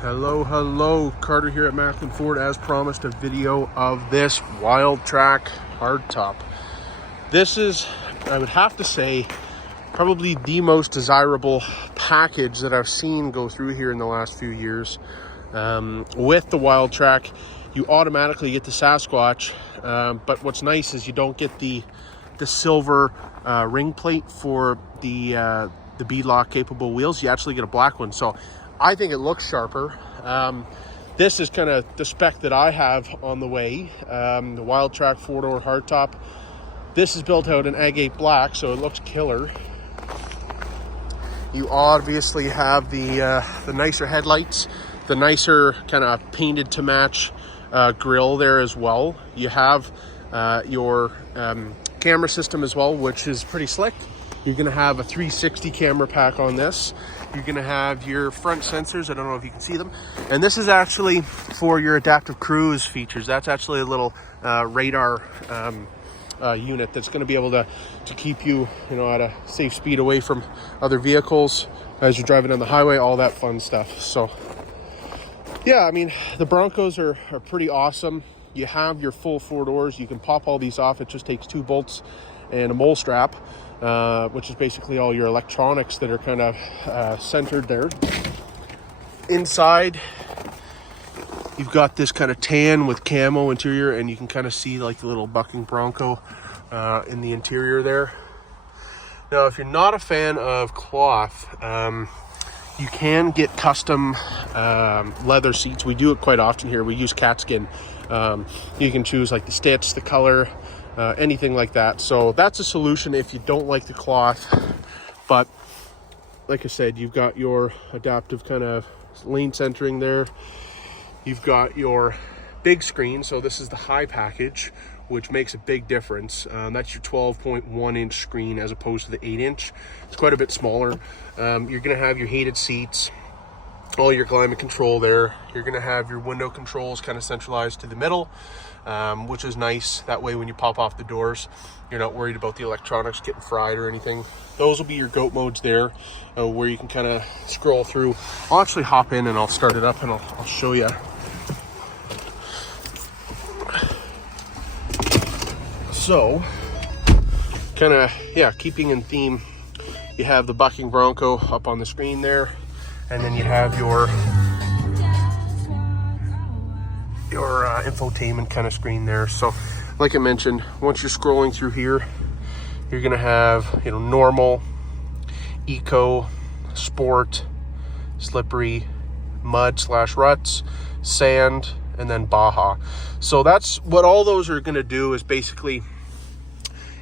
Hello, Carter here at Macklin Ford. As promised, a video of this Wildtrak hardtop. This is, I would have to say, probably the most desirable package that I've seen go through here in the last few years. With the Wildtrak, you automatically get the Sasquatch, but what's nice is you don't get the silver ring plate for the beadlock capable wheels. You actually get a black one, so I think it looks sharper. This is kind of the spec that I have on the way. The Wildtrak 4-door hardtop. This is built out in agate black, so it looks killer. You obviously have the nicer headlights, the nicer kind of painted to match grille there as well. You have your camera system as well, which is pretty slick. You're going to have a 360 camera pack on this. You're going to have your front sensors. I don't know if you can see them. And this is actually for your adaptive cruise features. That's actually a little radar unit that's going to be able to keep you, at a safe speed away from other vehicles as you're driving down the highway, all that fun stuff. So yeah, I mean, the Broncos are pretty awesome. You have your full 4 doors. You can pop all these off. It just takes 2 bolts and a mole strap, which is basically all your electronics that are kind of centered there. Inside, you've got this kind of tan with camo interior, and you can kind of see like the little bucking Bronco in the interior there. Now, if you're not a fan of cloth, you can get custom leather seats. We do it quite often here. We use cat skin. You can choose like the stitch, the color, anything like that. So that's a solution if you don't like the cloth. But like I said, you've got your adaptive kind of lane centering there. You've got your big screen. So this is the high package, which makes a big difference. That's your 12.1 inch screen as opposed to the 8 inch. It's quite a bit smaller. You're gonna have your heated seats, all your climate control there. You're gonna have your window controls kind of centralized to the middle, which is nice. That way when you pop off the doors, you're not worried about the electronics getting fried or anything. Those will be your goat modes there, where you can kind of scroll through. I'll actually hop in and I'll start it up and I'll show you. So, kind of, yeah, keeping in theme, you have the bucking Bronco up on the screen there, and then you have your infotainment kind of screen there. So, like I mentioned, once you're scrolling through here, you're gonna have, normal, eco, sport, slippery, mud/ruts, sand, and then Baja. So that's what all those are gonna do, is basically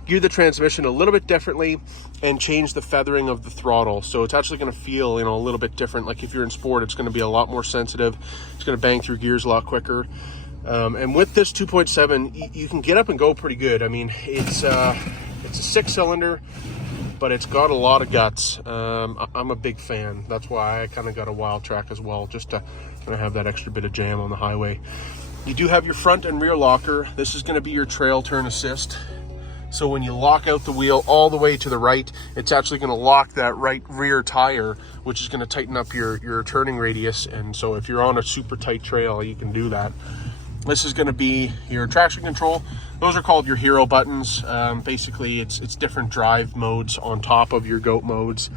gear the transmission a little bit differently and change the feathering of the throttle. So it's actually going to feel, a little bit different. Like if you're in sport, it's going to be a lot more sensitive. It's going to bang through gears a lot quicker. And with this 2.7, you can get up and go pretty good. I mean, it's a 6-cylinder, but it's got a lot of guts. I'm a big fan. That's why I kind of got a Wildtrak as well, just to kind of have that extra bit of jam on the highway. You do have your front and rear locker. This is going to be your trail turn assist. So when you lock out the wheel all the way to the right, it's actually going to lock that right rear tire, which is going to tighten up your turning radius. And so if you're on a super tight trail, you can do that. This is going to be your traction control. Those are called your hero buttons. Basically, it's different drive modes on top of your goat modes.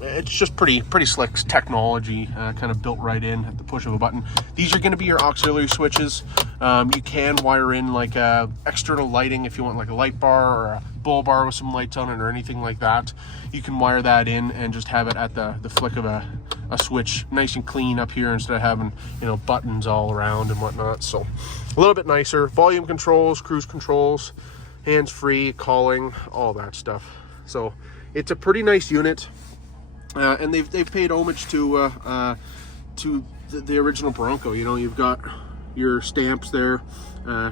It's just pretty slick technology, kind of built right in at the push of a button. These are going to be your auxiliary switches. You can wire in like external lighting if you want, like a light bar or a bull bar with some lights on it or anything like that. You can wire that in and just have it at the flick of a switch, nice and clean up here, instead of having buttons all around and whatnot. So a little bit nicer. Volume controls, cruise controls, hands-free, calling, all that stuff. So it's a pretty nice unit, and they've paid homage to the original Bronco. You've got your stamps there,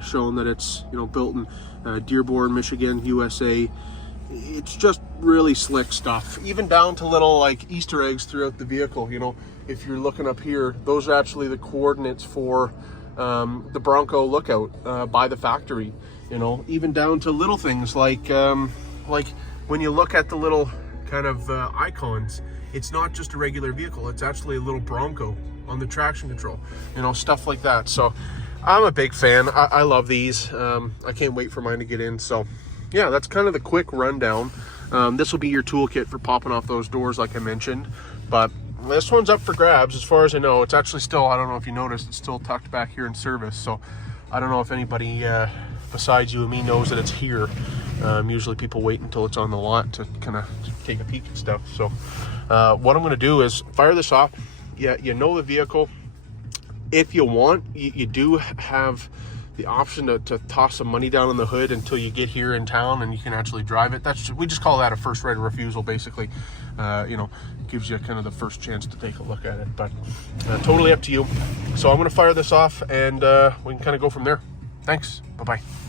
showing that it's built in Dearborn, Michigan, USA. It's just really slick stuff, even down to little like Easter eggs throughout the vehicle. If you're looking up here, those are actually the coordinates for the Bronco lookout by the factory. Even down to little things like when you look at the little kind of icons, it's not just a regular vehicle, it's actually a little Bronco. on the traction control, you know, stuff like that. So I'm a big fan. I love these. I can't wait for mine to get in. So yeah, that's kind of the quick rundown. This will be your toolkit for popping off those doors like I mentioned, but this one's up for grabs. As far as I know, it's actually still, I don't know if you noticed, it's still tucked back here in service. So I don't know if anybody besides you and me knows that it's here. Usually people wait until it's on the lot to kind of take a peek and stuff. So what I'm going to do is fire this off. Yeah, you know the vehicle. If you want, you do have the option to toss some money down on the hood until you get here in town and you can actually drive it. We just call that a first right of refusal, basically. You know, gives you kind of the first chance to take a look at it, but totally up to you. So I'm going to fire this off and we can kind of go from there. Thanks. Bye-bye.